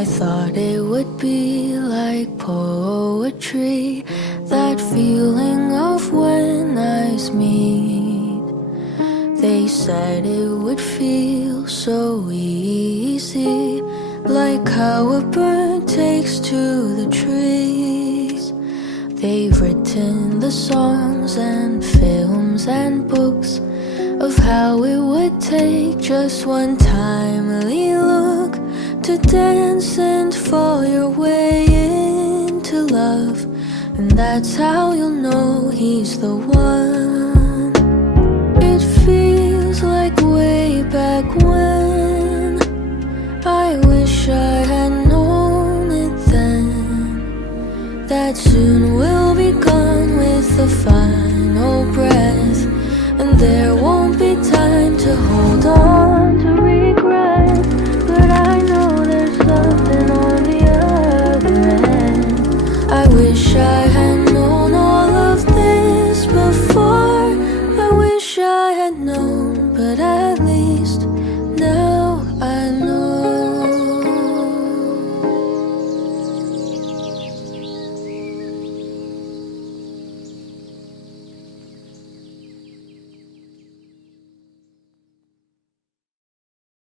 I thought it would be like poetry, that feeling of when eyes meet. They said it would feel so easy, like how a bird takes to the trees. They've written the songs and films and books of how it would take just one timely look to dance and fall your way into love. And that's how you'll know he's the one. It feels like way back when. I wish I had known it then, that soon we'll be gone with the final breath, and there won't be time to hold on.